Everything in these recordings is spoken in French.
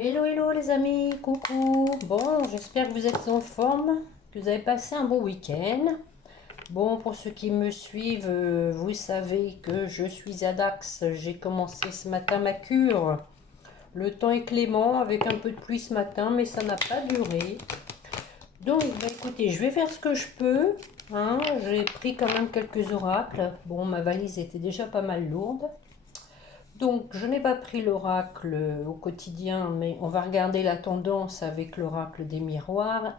Hello, hello les amis, coucou. Bon, j'espère que vous êtes en forme, que vous avez passé un bon week-end. Bon, pour ceux qui me suivent, vous savez que je suis à Dax. J'ai commencé ce matin ma cure. Le temps est clément avec un peu de pluie ce matin, mais ça n'a pas duré. Donc, bah, écoutez, je vais faire ce que je peux. Hein. J'ai pris quand même quelques oracles. Bon, ma valise était déjà pas mal lourde. Donc, je n'ai pas pris l'oracle au quotidien, mais on va regarder la tendance avec l'oracle des miroirs.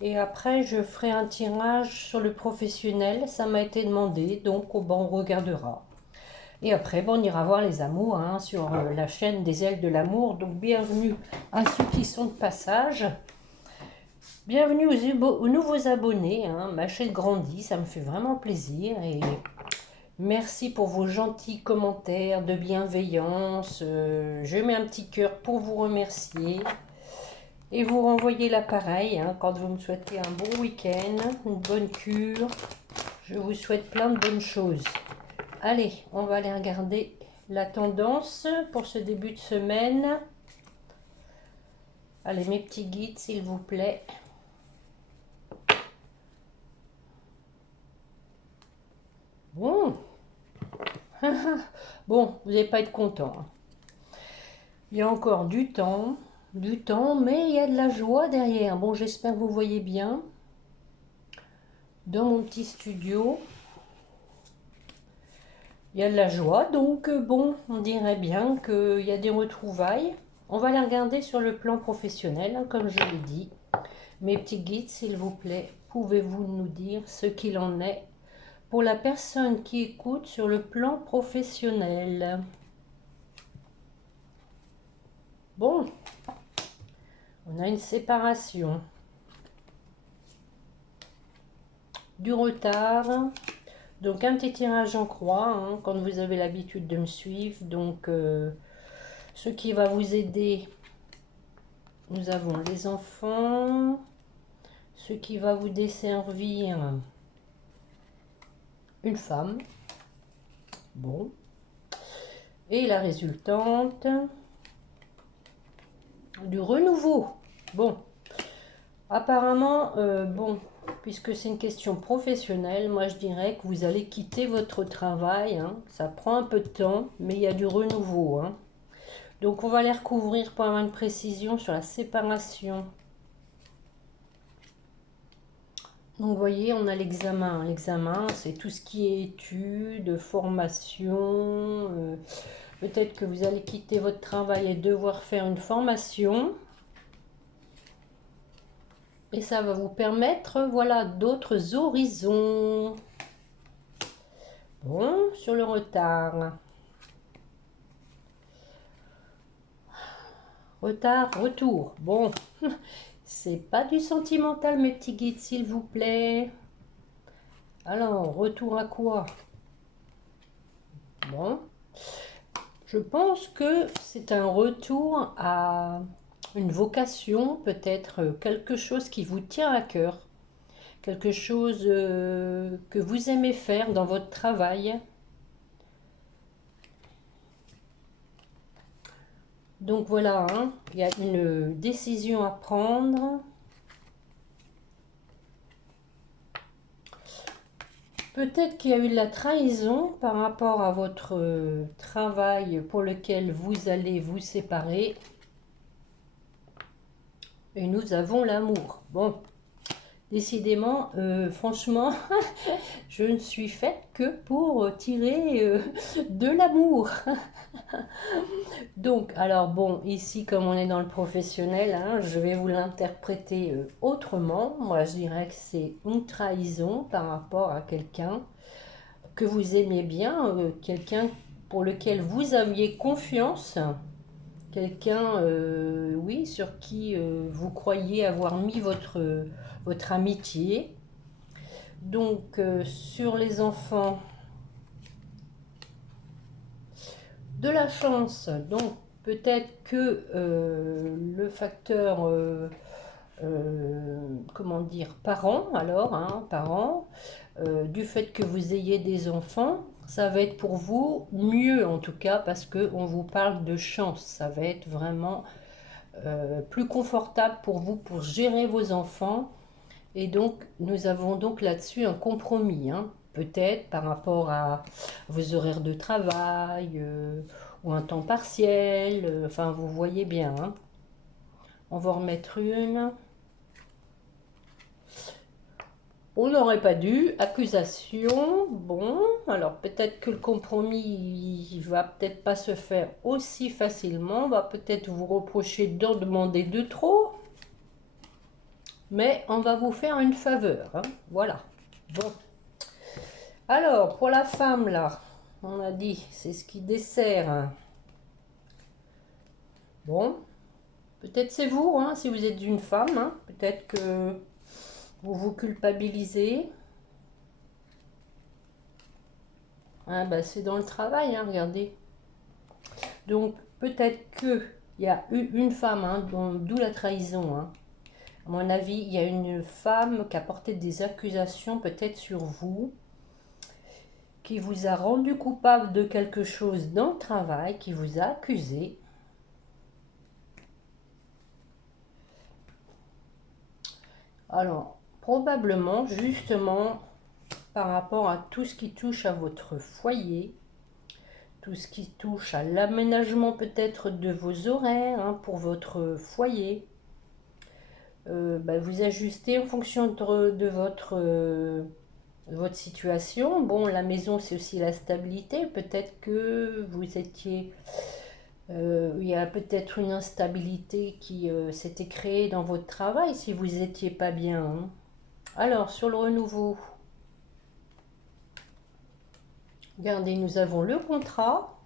Et après, je ferai un tirage sur le professionnel. Ça m'a été demandé, donc bon, on regardera. Et après, bon, on ira voir les amours hein, sur la chaîne des ailes de l'amour. Donc, bienvenue à ceux qui sont de passage. Bienvenue aux nouveaux abonnés. Hein. Ma chaîne grandit, ça me fait vraiment plaisir. Et merci pour vos gentils commentaires de bienveillance. Je mets un petit cœur pour vous remercier. Et vous renvoyez l'appareil hein, quand vous me souhaitez un bon week-end, une bonne cure. Je vous souhaite plein de bonnes choses. Allez, on va aller regarder la tendance pour ce début de semaine. Allez, mes petits guides, s'il vous plaît. Bon. Bon, vous n'allez pas être content. Il y a encore du temps, mais il y a de la joie derrière. Bon, j'espère que vous voyez bien. Dans mon petit studio, il y a de la joie. Donc, bon, on dirait bien qu'il y a des retrouvailles. On va les regarder sur le plan professionnel, hein, comme je l'ai dit. Mes petits guides, s'il vous plaît, pouvez-vous nous dire ce qu'il en est pour la personne qui écoute sur le plan professionnel? Bon, on a une séparation. Du retard. Donc un petit tirage en croix, hein, quand vous avez l'habitude de me suivre. Donc ce qui va vous aider, nous avons les enfants. Ce qui va vous desservir, une femme. Bon. Et la résultante, du renouveau. Bon. Apparemment, bon, puisque c'est une question professionnelle, moi je dirais que vous allez quitter votre travail. Hein. Ça prend un peu de temps, mais il y a du renouveau. Hein. Donc on va les recouvrir pour avoir une précision sur la séparation. Donc vous voyez, on a l'examen. L'examen, c'est tout ce qui est études, formation. Peut-être que vous allez quitter votre travail et devoir faire une formation. Et ça va vous permettre, voilà, d'autres horizons. Bon, sur le retard. Retard, retour. Bon, c'est pas du sentimental, mes petits guides, s'il vous plaît. Alors, retour à quoi? Bon, je pense que c'est un retour à une vocation, peut-être quelque chose qui vous tient à cœur, quelque chose que vous aimez faire dans votre travail. Donc voilà, hein, il y a une décision à prendre. Peut-être qu'il y a eu de la trahison par rapport à votre travail pour lequel vous allez vous séparer. Et nous avons l'amour. Bon, décidément, franchement, je ne suis faite que pour tirer de l'amour. Donc, alors bon, ici, comme on est dans le professionnel, hein, je vais vous l'interpréter autrement. Moi, je dirais que c'est une trahison par rapport à quelqu'un que vous aimiez bien, quelqu'un pour lequel vous aviez confiance, quelqu'un, oui, sur qui vous croyez avoir mis votre amitié. Donc, sur les enfants, de la chance. Donc, peut-être que le facteur, comment dire, parent, alors, hein, parent, du fait que vous ayez des enfants, ça va être pour vous mieux en tout cas parce qu'on vous parle de chance. Ça va être vraiment plus confortable pour vous pour gérer vos enfants. Et donc, nous avons donc là-dessus un compromis, hein. Peut-être par rapport à vos horaires de travail ou un temps partiel. Enfin, vous voyez bien, hein. On va en remettre une. On n'aurait pas dû. Accusation. Bon, alors peut-être que le compromis, il va peut-être pas se faire aussi facilement. On va peut-être vous reprocher d'en demander de trop. Mais on va vous faire une faveur, hein. Voilà. Bon. Alors, pour la femme, là, on a dit, c'est ce qui dessert, hein. Bon, peut-être c'est vous, hein, si vous êtes une femme, hein. Peut-être que vous vous culpabilisez. Ah, bah, c'est dans le travail, hein, regardez. Donc, peut-être qu'il y a eu une femme, hein, d'où la trahison, hein. À mon avis, il y a une femme qui a porté des accusations peut-être sur vous, qui vous a rendu coupable de quelque chose dans le travail, qui vous a accusé. Alors, probablement, justement, par rapport à tout ce qui touche à votre foyer, tout ce qui touche à l'aménagement peut-être de vos horaires, hein, pour votre foyer, bah, vous ajustez en fonction de votre situation. Bon, la maison, c'est aussi la stabilité. Peut-être que vous étiez... il y a peut-être une instabilité qui s'était créée dans votre travail si vous n'étiez pas bien, hein. Alors, sur le renouveau, regardez, nous avons le contrat.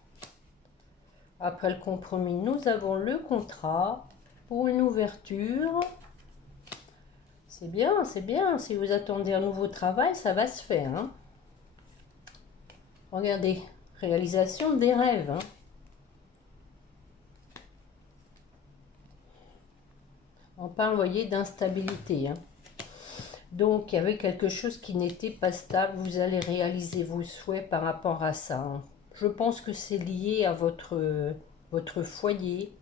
Après le compromis, nous avons le contrat pour une ouverture. C'est bien, c'est bien. Si vous attendez un nouveau travail, ça va se faire, hein. Regardez, réalisation des rêves, hein. On parle, vous voyez, d'instabilité, hein. Donc, il y avait quelque chose qui n'était pas stable. Vous allez réaliser vos souhaits par rapport à ça, hein. Je pense que c'est lié à votre foyer,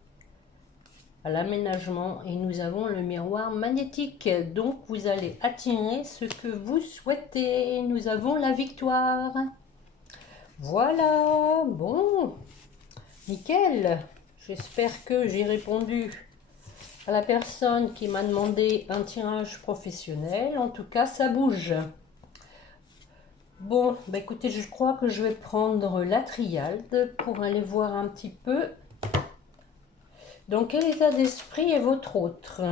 à l'aménagement. Et nous avons le miroir magnétique. Donc, vous allez attirer ce que vous souhaitez. Nous avons la victoire. Voilà. Bon, nickel. J'espère que j'ai répondu à la personne qui m'a demandé un tirage professionnel. En tout cas, ça bouge. Bon, bah écoutez, je crois que je vais prendre la triade pour aller voir un petit peu dans quel état d'esprit est votre autre.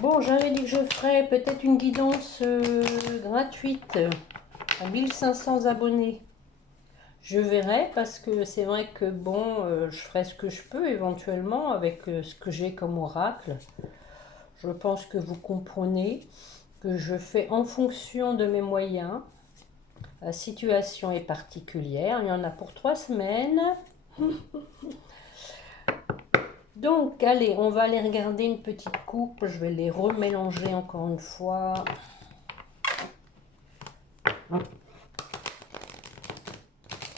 Bon, j'avais dit que je ferais peut-être une guidance gratuite à 1500 abonnés. Je verrai parce que c'est vrai que bon, je ferai ce que je peux éventuellement avec ce que j'ai comme oracle. Je pense que vous comprenez que je fais en fonction de mes moyens. La situation est particulière. Il y en a pour 3 semaines. Donc, allez, on va aller regarder une petite coupe. Je vais les remélanger encore une fois.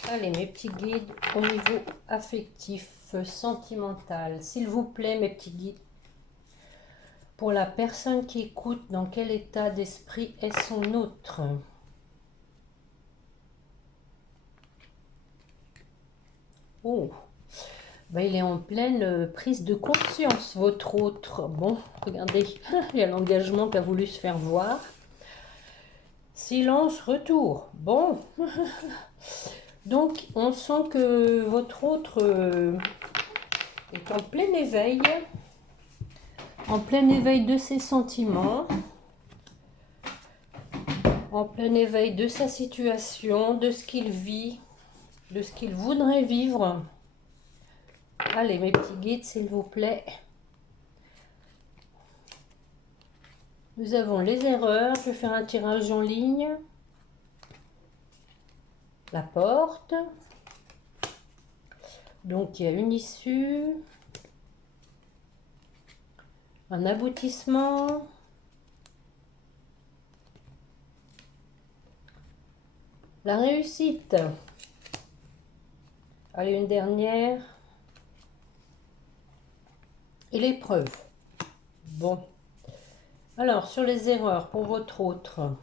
Allez, mes petits guides au niveau affectif, sentimental. S'il vous plaît, mes petits guides. Pour la personne qui écoute, dans quel état d'esprit est son autre? Oh, ben, il est en pleine prise de conscience, votre autre. Bon, regardez, il y a l'engagement qui a voulu se faire voir. Silence, retour. Bon, donc on sent que votre autre est en plein éveil de ses sentiments, en plein éveil de sa situation, de ce qu'il vit, de ce qu'il voudrait vivre. Allez, mes petits guides, s'il vous plaît. Nous avons les erreurs. Je vais faire un tirage en ligne. La porte. Donc, il y a une issue. Un aboutissement. La réussite. Allez, une dernière. Et l'épreuve. Bon. Alors, sur les erreurs pour votre autre.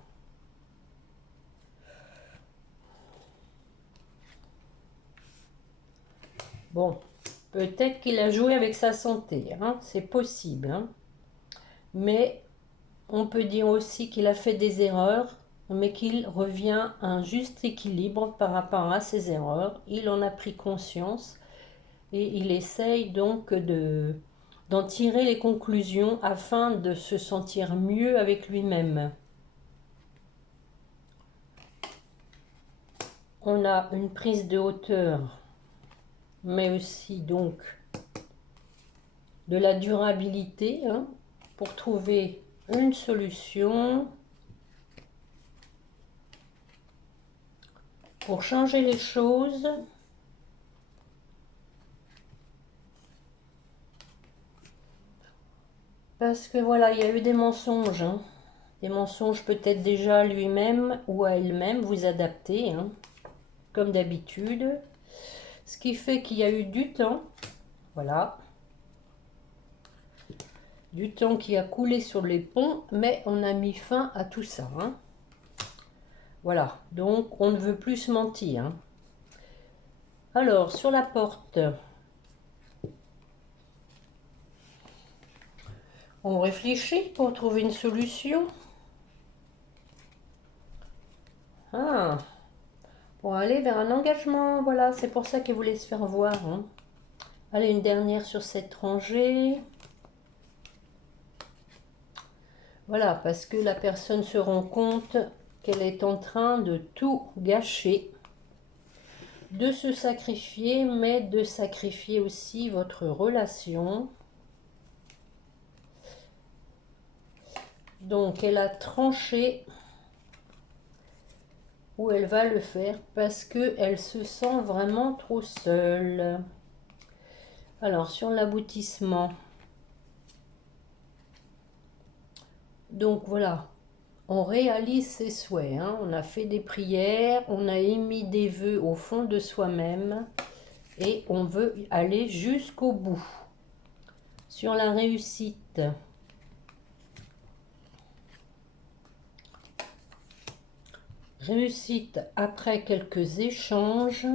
Bon, peut-être qu'il a joué avec sa santé, hein, c'est possible. Hein. Mais on peut dire aussi qu'il a fait des erreurs, mais qu'il revient à un juste équilibre par rapport à ses erreurs. Il en a pris conscience et il essaye donc d'en tirer les conclusions afin de se sentir mieux avec lui-même. On a une prise de hauteur, mais aussi donc de la durabilité, hein, pour trouver une solution, pour changer les choses. Parce que voilà, il y a eu des mensonges, hein. Des mensonges peut-être déjà à lui-même ou à elle-même, vous adaptez, hein, comme d'habitude. Ce qui fait qu'il y a eu du temps, voilà. Du temps qui a coulé sur les ponts, mais on a mis fin à tout ça, hein. Voilà, donc on ne veut plus se mentir, hein. Alors, sur la porte, on réfléchit pour trouver une solution. Ah, pour aller vers un engagement, voilà, c'est pour ça qu'il voulait se faire voir, hein. Allez, une dernière sur cette rangée. Voilà, parce que la personne se rend compte qu'elle est en train de tout gâcher, de se sacrifier, mais de sacrifier aussi votre relation. Donc, elle a tranché où elle va le faire parce qu'elle se sent vraiment trop seule. Alors, sur l'aboutissement, donc voilà, on réalise ses souhaits, hein. On a fait des prières, on a émis des vœux au fond de soi-même et on veut aller jusqu'au bout. Sur la réussite, réussite après quelques échanges.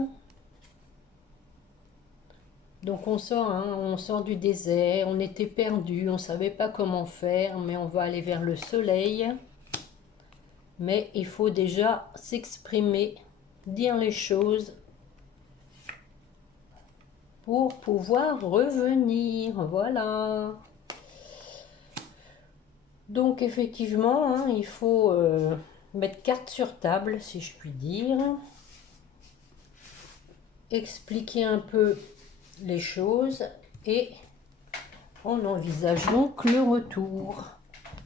Donc on sort, hein, on sort du désert, on était perdu, on ne savait pas comment faire, mais on va aller vers le soleil. Mais il faut déjà s'exprimer, dire les choses pour pouvoir revenir. Voilà. Donc effectivement, hein, il faut mettre carte sur table, si je puis dire. Expliquer un peu les choses et on envisage donc le retour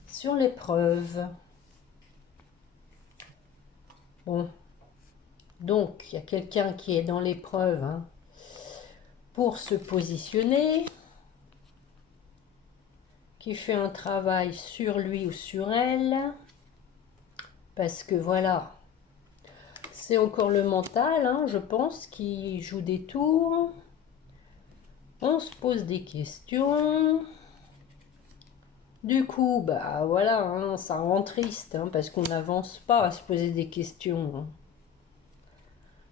sur l'épreuve. Bon, donc il y a quelqu'un qui est dans l'épreuve, hein, pour se positionner, qui fait un travail sur lui ou sur elle, parce que voilà, c'est encore le mental, hein, je pense, qui joue des tours. On se pose des questions. Du coup, bah voilà, hein, ça rend triste, hein, parce qu'on n'avance pas à se poser des questions, hein.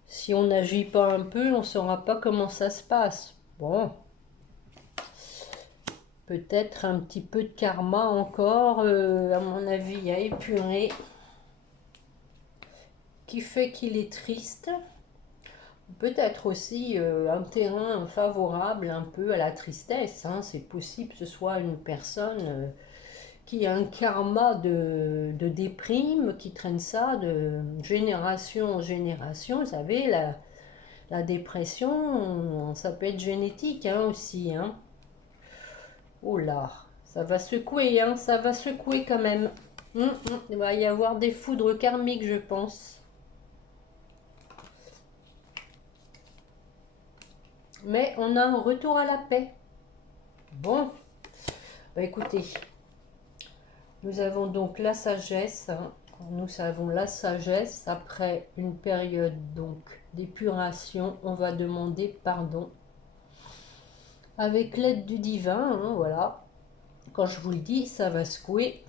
Si on n'agit pas un peu, on ne saura pas comment ça se passe. Bon, peut-être un petit peu de karma encore, à mon avis, à épurer, qui fait qu'il est triste. Peut-être aussi un terrain favorable un peu à la tristesse, hein. C'est possible que ce soit une personne qui a un karma de déprime, qui traîne ça de génération en génération. Vous savez, la dépression, ça peut être génétique, hein, aussi, hein. Oh là, ça va secouer, hein, ça va secouer quand même. Il va y avoir des foudres karmiques, je pense. Mais on a un retour à la paix. Bon, bah écoutez, nous avons donc la sagesse, hein. nous avons la sagesse. Après une période donc d'épuration, on va demander pardon avec l'aide du divin, hein, voilà. Quand je vous le dis, ça va secouer.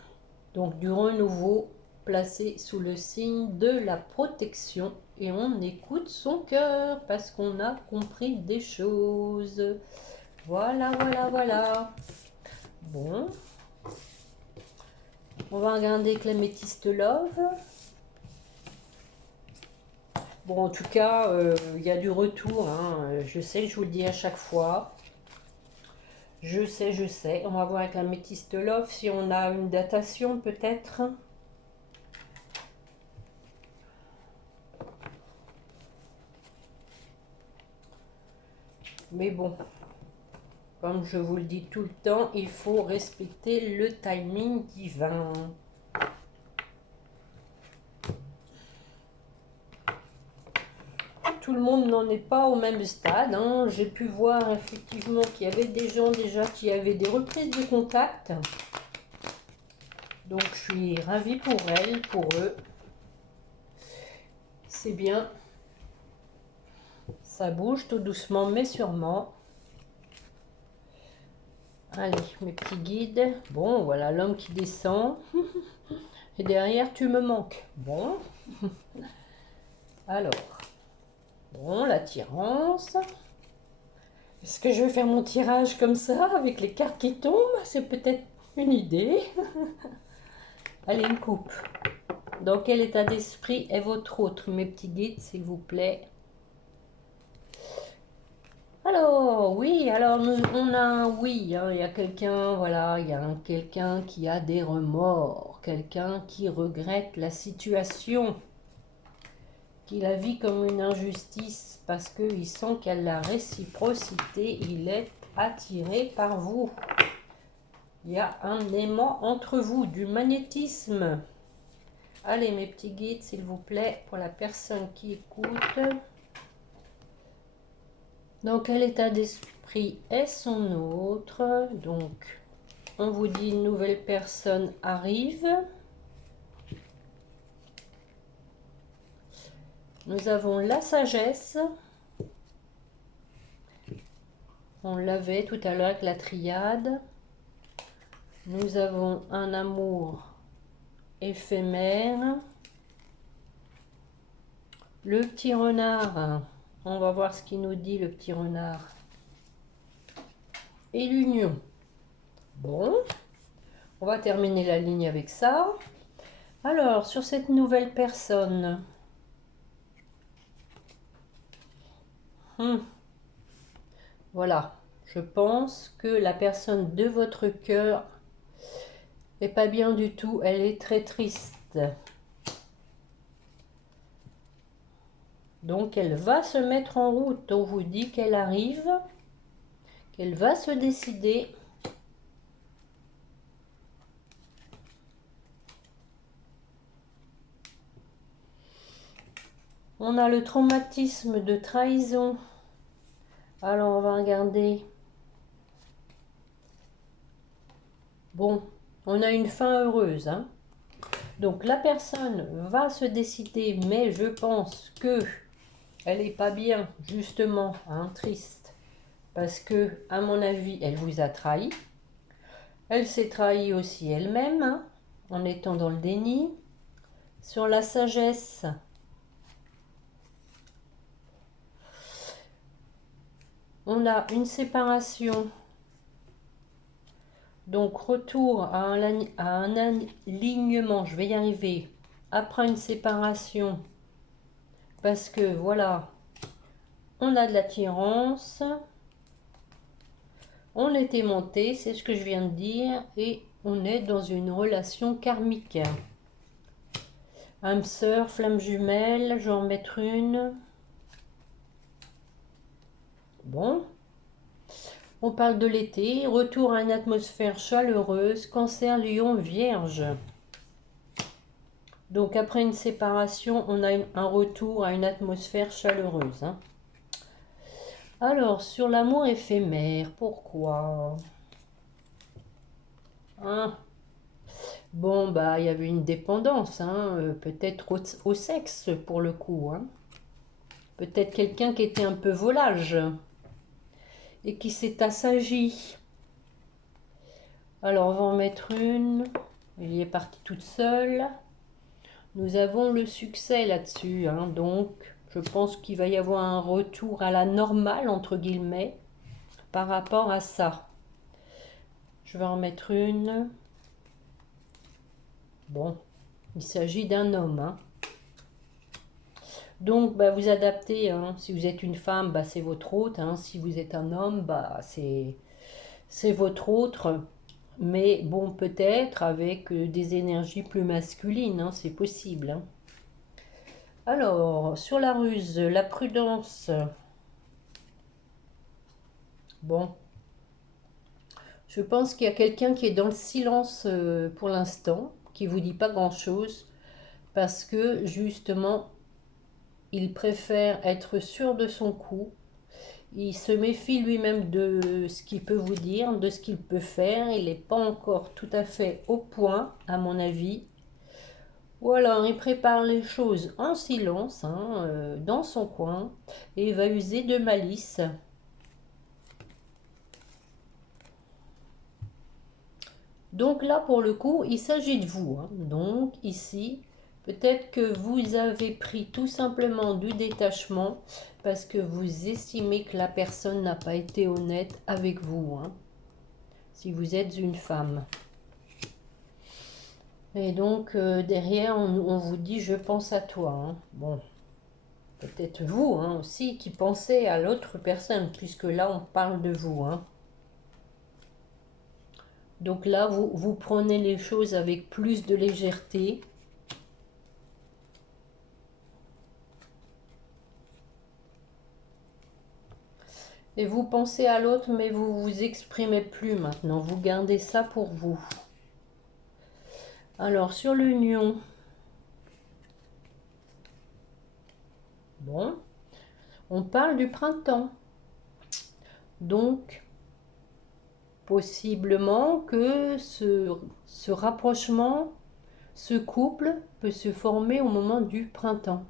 Donc du renouveau placé sous le signe de la protection. Et on écoute son cœur parce qu'on a compris des choses. Voilà, voilà, voilà. Bon. On va regarder avec l'améthyste love. Bon, en tout cas, il y a du retour. Hein. Je sais que je vous le dis à chaque fois. Je sais, je sais. On va voir avec l'améthyste love si on a une datation peut-être. Mais bon, comme je vous le dis tout le temps, il faut respecter le timing divin. Tout le monde n'en est pas au même stade. Hein. J'ai pu voir effectivement qu'il y avait des gens déjà qui avaient des reprises de contact. Donc je suis ravie pour elles, pour eux. C'est bien. Ça bouge tout doucement mais sûrement. Allez, mes petits guides. Bon, voilà l'homme qui descend. Et derrière, tu me manques. Bon. Alors. Bon, l'attirance. Est-ce que je vais faire mon tirage comme ça, avec les cartes qui tombent? C'est peut-être une idée. Allez, une coupe. Dans quel état d'esprit est votre autre, mes petits guides, s'il vous plaît? Alors, oui, alors on a un oui, hein, il y a quelqu'un, voilà, il y a quelqu'un qui a des remords, quelqu'un qui regrette la situation, qui la vit comme une injustice parce qu'il sent qu'il y a de la réciprocité, il est attiré par vous. Il y a un aimant entre vous, du magnétisme. Allez, mes petits guides, s'il vous plaît, pour la personne qui écoute. Dans quel état d'esprit est son autre? Donc, on vous dit une nouvelle personne arrive. Nous avons la sagesse. On l'avait tout à l'heure avec la triade. Nous avons un amour éphémère. Le petit renard. On va voir ce qu'il nous dit, le petit renard. Et l'union. Bon, on va terminer la ligne avec ça. Alors, sur cette nouvelle personne, voilà, je pense que la personne de votre cœur n'est pas bien du tout, elle est très triste. Donc, elle va se mettre en route. On vous dit qu'elle arrive, qu'elle va se décider. On a le traumatisme de trahison. Alors, on va regarder. Bon, on a une fin heureuse. Hein. Donc, la personne va se décider, mais je pense que elle n'est pas bien, justement, hein, triste. Parce que, à mon avis, elle vous a trahi. Elle s'est trahie aussi elle-même, hein, en étant dans le déni. Sur la sagesse, on a une séparation. Donc, retour à un alignement, je vais y arriver, après une séparation. Parce que, voilà, on a de l'attirance. On est aimanté, c'est ce que je viens de dire, et on est dans une relation karmique. Âme sœur, flamme jumelle, je vais en mettre une. Bon. On parle de l'été, retour à une atmosphère chaleureuse, Cancer, Lion, Vierge. Donc après une séparation, on a un retour à une atmosphère chaleureuse. Hein. Alors, sur l'amour éphémère, pourquoi hein? Bon, bah, il y avait une dépendance, hein, peut-être au sexe pour le coup, hein. Peut-être quelqu'un qui était un peu volage et qui s'est assagi. Alors, on va en mettre une. Elle y est partie toute seule. Nous avons le succès là-dessus, hein, donc je pense qu'il va y avoir un retour à la normale, entre guillemets, par rapport à ça. Je vais en mettre une. Bon, il s'agit d'un homme, hein. Donc, bah, vous adaptez, hein. Si vous êtes une femme, bah, c'est votre hôte, hein. Si vous êtes un homme, bah, c'est votre autre. Mais bon, peut-être avec des énergies plus masculines, hein, c'est possible, hein. Alors, sur la ruse, la prudence. Bon, je pense qu'il y a quelqu'un qui est dans le silence pour l'instant, qui vous dit pas grand-chose, parce que justement, il préfère être sûr de son coup. Il se méfie lui-même de ce qu'il peut vous dire, de ce qu'il peut faire. Il n'est pas encore tout à fait au point, à mon avis. Ou alors, il prépare les choses en silence, hein, dans son coin, et il va user de malice. Donc là, pour le coup, il s'agit de vous, hein. Donc ici, peut-être que vous avez pris tout simplement du détachement parce que vous estimez que la personne n'a pas été honnête avec vous, hein, si vous êtes une femme. Et donc derrière, on vous dit je pense à toi, hein. Bon, peut-être vous, hein, aussi qui pensez à l'autre personne, puisque là on parle de vous, hein. Donc là, vous prenez les choses avec plus de légèreté. Et vous pensez à l'autre, mais vous vous exprimez plus maintenant. Vous gardez ça pour vous. Alors, sur l'union. Bon. On parle du printemps. Donc, possiblement que ce rapprochement, ce couple peut se former au moment du printemps.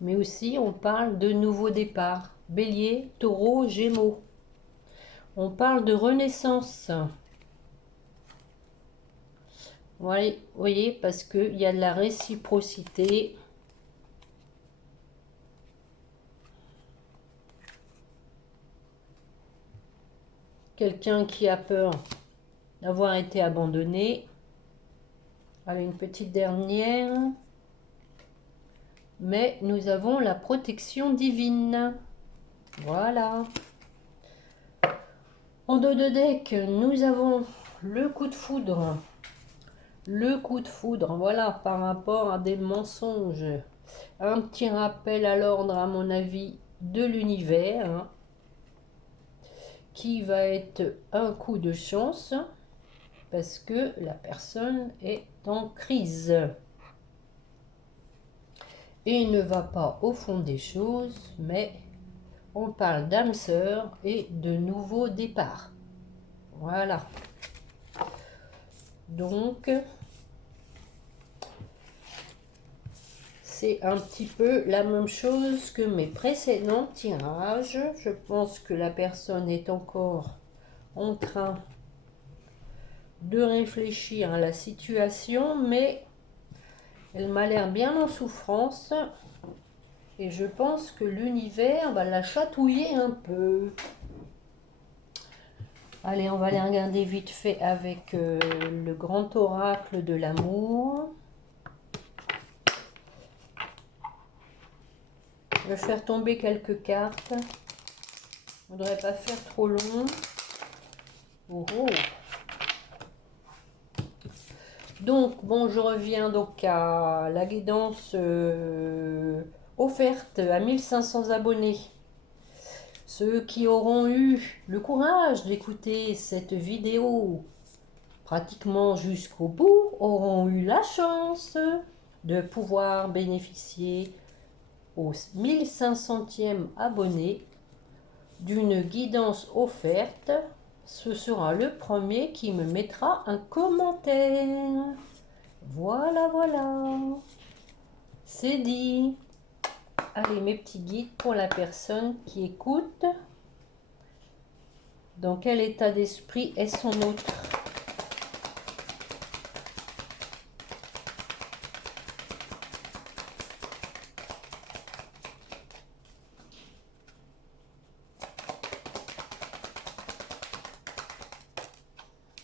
Mais aussi, on parle de nouveau départ. Bélier, taureau, gémeaux. On parle de renaissance. Oui, vous voyez, parce qu'il y a de la réciprocité. Quelqu'un qui a peur d'avoir été abandonné. Allez, une petite dernière. Mais nous avons la protection divine. Voilà. En dos de deck, nous avons le coup de foudre. Le coup de foudre, voilà, par rapport à des mensonges. Un petit rappel à l'ordre, à mon avis, de l'univers, hein, qui va être un coup de chance, parce que la personne est en crise. Et il ne va pas au fond des choses, mais on parle d'âme sœur et de nouveau départ. Voilà. Donc, c'est un petit peu la même chose que mes précédents tirages. Je pense que la personne est encore en train de réfléchir à la situation, mais elle m'a l'air bien en souffrance. Et je pense que l'univers va la chatouiller un peu. Allez, on va aller regarder vite fait avec le grand oracle de l'amour. Je vais faire tomber quelques cartes. On ne devrait pas faire trop long. Oh, oh. Donc, bon, je reviens donc à la guidance offerte à 1500 abonnés. Ceux qui auront eu le courage d'écouter cette vidéo pratiquement jusqu'au bout auront eu la chance de pouvoir bénéficier au 1500e abonné d'une guidance offerte ce sera le premier qui me mettra un commentaire. Voilà, voilà. C'est dit. Allez, mes petits guides pour la personne qui écoute. Dans quel état d'esprit est son autre?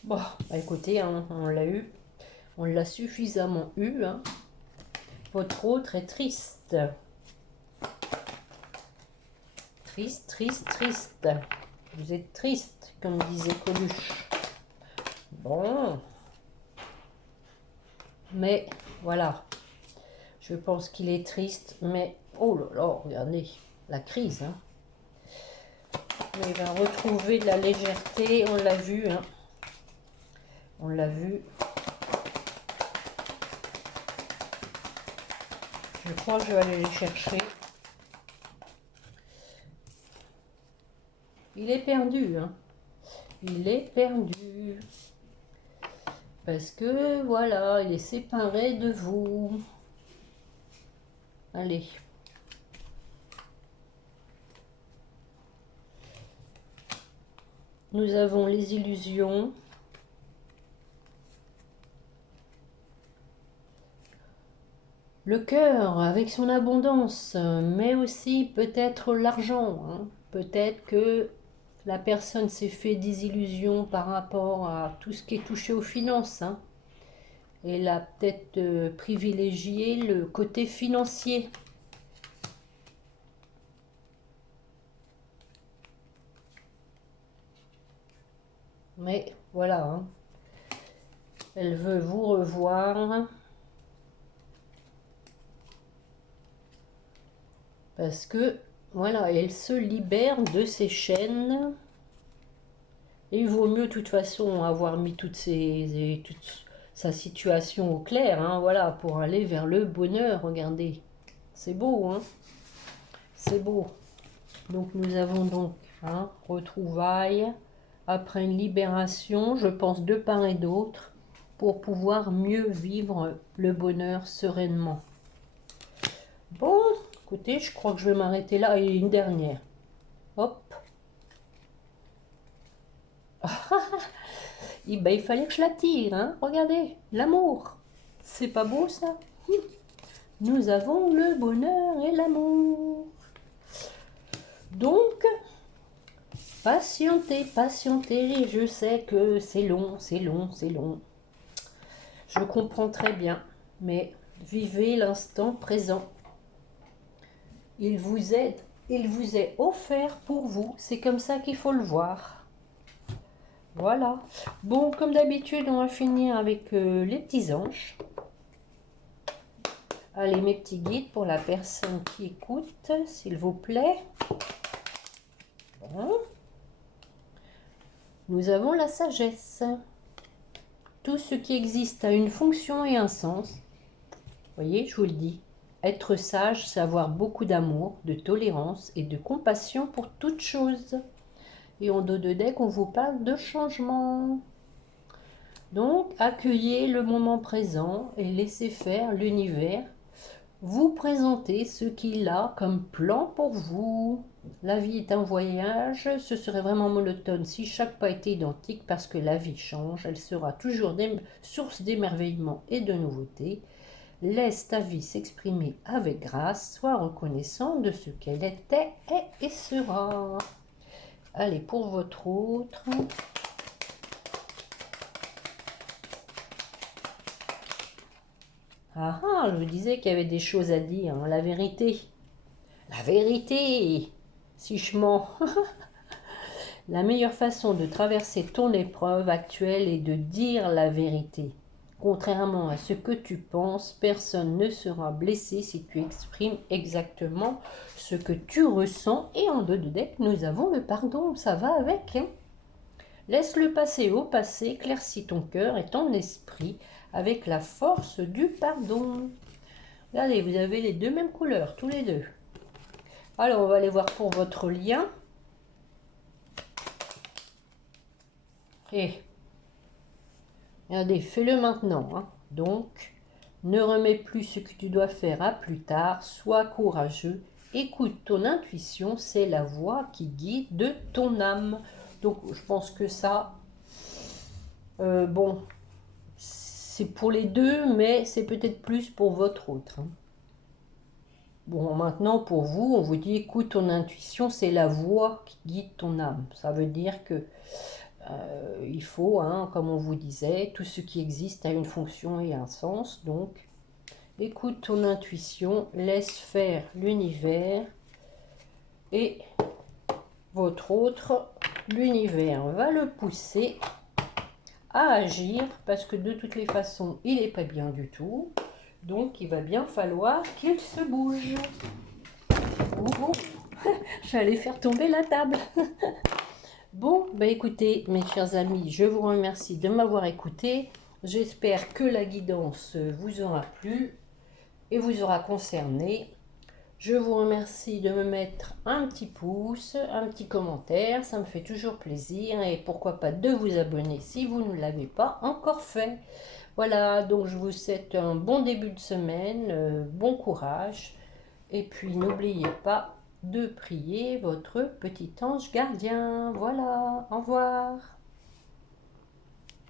Bon, bah écoutez, hein, on l'a eu. On l'a suffisamment eu. Hein. Votre autre est triste. Triste, triste, triste. Vous êtes triste, comme disait Coluche. Bon. Mais, voilà. Je pense qu'il est triste, mais... Oh là là, regardez, la crise. Hein. Mais il va retrouver de la légèreté, on l'a vu. Hein. On l'a vu. Je crois que je vais aller les chercher. Il est perdu, hein. Il est perdu. Parce que, voilà, il est séparé de vous. Allez. Nous avons les illusions. Le cœur avec son abondance, mais aussi peut-être l'argent. Hein. Peut-être que la personne s'est fait des illusions par rapport à tout ce qui est touché aux finances. Hein. Elle a peut-être privilégié le côté financier. Mais voilà, hein. Elle veut vous revoir. Parce que, voilà, elle se libère de ses chaînes. Et il vaut mieux, de toute façon, avoir mis toute sa situation au clair, hein, voilà, pour aller vers le bonheur. Regardez, c'est beau, hein. C'est beau. Donc, nous avons donc, hein, retrouvailles. Après une libération, je pense de part et d'autre, pour pouvoir mieux vivre le bonheur sereinement. Bon, écoutez, je crois que je vais m'arrêter là. Et une dernière. Hop. Et ben, il fallait que je la tire, hein. Regardez, l'amour. C'est pas beau, ça? Nous avons le bonheur et l'amour. Donc, patientez, patientez. Je sais que c'est long, c'est long, c'est long. Je comprends très bien, mais vivez l'instant présent. Il vous est offert pour vous. C'est comme ça qu'il faut le voir. Voilà. Bon, comme d'habitude, on va finir avec les petits anges. Allez, mes petits guides pour la personne qui écoute, s'il vous plaît. Bon. Nous avons la sagesse. Tout ce qui existe a une fonction et un sens. Vous voyez, je vous le dis. Être sage, c'est avoir beaucoup d'amour, de tolérance et de compassion pour toute chose. Et en dos de deck, on vous parle de changement. Donc, accueillez le moment présent et laissez faire l'univers. Vous présenter ce qu'il a comme plan pour vous. La vie est un voyage, ce serait vraiment monotone si chaque pas était identique parce que la vie change, elle sera toujours source d'émerveillement et de nouveautés. Laisse ta vie s'exprimer avec grâce, sois reconnaissant de ce qu'elle était, est et sera. Allez, pour votre autre. Ah ah, je vous disais qu'il y avait des choses à dire, hein, la vérité. La vérité, si je mens. La meilleure façon de traverser ton épreuve actuelle est de dire la vérité. Contrairement à ce que tu penses, personne ne sera blessé si tu exprimes exactement ce que tu ressens. Et en dos de deck, nous avons le pardon, ça va avec. Hein. Laisse le passé au passé, éclaircis ton cœur et ton esprit avec la force du pardon. Regardez, vous avez les deux mêmes couleurs, tous les deux. Alors, on va aller voir pour votre lien. Et regardez, fais-le maintenant, hein. Donc, ne remets plus ce que tu dois faire à plus tard. Sois courageux. Écoute ton intuition, c'est la voix qui guide de ton âme. Donc, je pense que ça, bon, c'est pour les deux, mais c'est peut-être plus pour votre autre, hein. Bon, maintenant, pour vous, on vous dit, écoute ton intuition, c'est la voix qui guide ton âme. Ça veut dire que il faut, hein, comme on vous disait, tout ce qui existe a une fonction et un sens. Donc, écoute ton intuition, laisse faire l'univers et votre autre, l'univers va le pousser à agir parce que de toutes les façons, il n'est pas bien du tout. Donc, il va bien falloir qu'il se bouge. Oh, j'allais faire tomber la table. Bon, bah écoutez, mes chers amis, je vous remercie de m'avoir écouté. J'espère que la guidance vous aura plu et vous aura concerné. Je vous remercie de me mettre un petit pouce, un petit commentaire, ça me fait toujours plaisir. Et pourquoi pas de vous abonner si vous ne l'avez pas encore fait. Voilà, donc je vous souhaite un bon début de semaine, bon courage. Et puis n'oubliez pas de prier votre petit ange gardien. Voilà, au revoir.